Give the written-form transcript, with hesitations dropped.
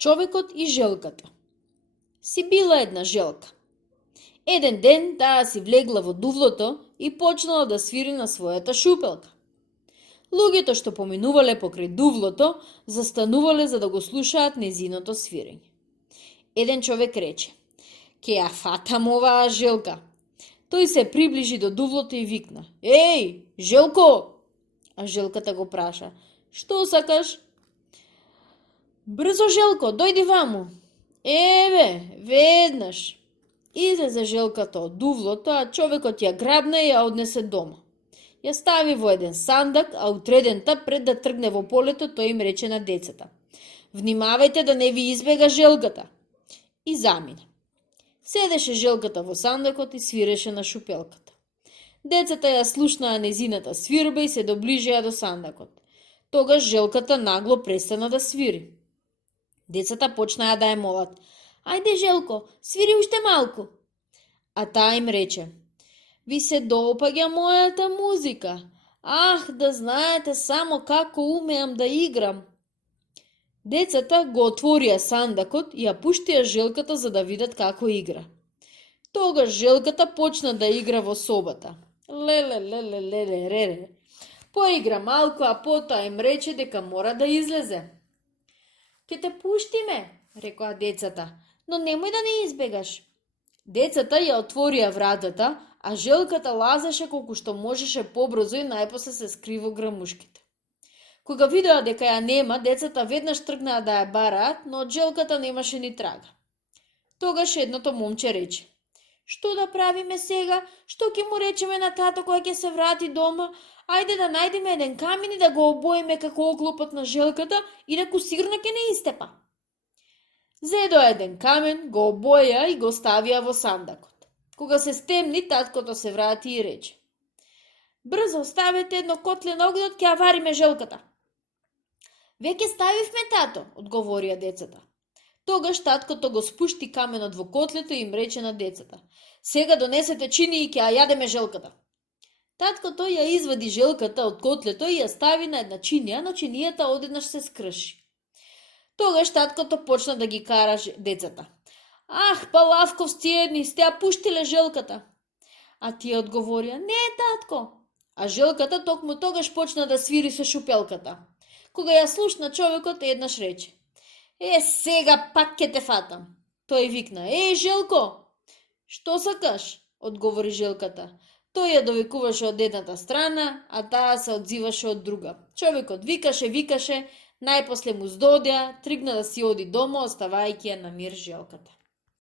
Човекот и желката. Си била една желка. Еден ден таа си влегла во дувлото и почнала да свири на својата шупелка. Луѓето што поминувале покрај дувлото, застанувале за да го слушаат незиното свирење. Еден човек рече: "Ке ја фатам оваа желка." Тој се приближи до дувлото и викна: "Еј, желко!" А желката го праша: "Што сакаш?" "Брзо, желко, дојди ваму." "Еве, веднаш." Излезе желката од дувлото, а човекот ја грабна и ја однесе дома. Ја стави во еден сандак, а утредента пред да тргне во полето, тој им рече на децата: "Внимавајте да не ви избега желката." И замина. Седеше желката во сандакот и свиреше на шупелката. Децата ја слушнаа незината свирба и се доближија до сандакот. Тогаш желката нагло престана да свири. Децата почнаа да ја молат: "Ајде, желко, свири уште малку." А таа им рече: "Ви се допаѓа мојата музика. Ах, да знаете само како умеам да играм." Децата го отворија сандакот и ја пуштија желката за да видат како игра. Тогаш желката почна да игра во собата. Леле, леле, леле, рере. Поигра малку, а потоа им рече дека мора да излезе. "Ке те пуштиме," рекоа децата, "но немој да не избегаш." Децата ја отворија вратата, а желката лазеше колку што можеше побрзо и најпосле се скри во грамушките. Кога видеа дека ја нема, децата веднаш тргнаа да ја бараат, но од желката немаше ни трага. Тогаш едното момче рече: "Што да правиме сега? Што ќе му речеме на тато кога ќе се врати дома? Ајде да најдеме еден камен и да го обоиме како оклопот на желката, инаку сигурно ќе не истепа." Зедоа еден камен, го обоја и го ставија во сандакот. Кога се стемни, таткото се врати и рече: "Брзо ставете едно котле на огнот, ќе ја вариме желката." "Веќе ставивме, тато," одговорија децата. Тогаш таткото го спушти каменот во котлето и им рече на децата: "Сега донесете чини и ќе ја јадеме желката." Таткото ја извади желката од котлето и ја стави на една чинија, но чинијата одеднаш се скрши. Тогаш таткото почна да ги кара децата: "Ах, палавковци едни, сте ја пуштиле желката." А тие одговорија: "Не, татко." А желката токму тогаш почна да свири со шупелката. Кога ја слушна човекот, еднаш рече: сега пак ќе те фатам." Тој викна: Желко!" "Што сакаш?" одговори желката. Тој ја довикуваше од едната страна, а таа се одзиваше од друга. Човекот викаше, најпосле му здодеа, тргна да си оди дома, оставајќи ја на мир желката.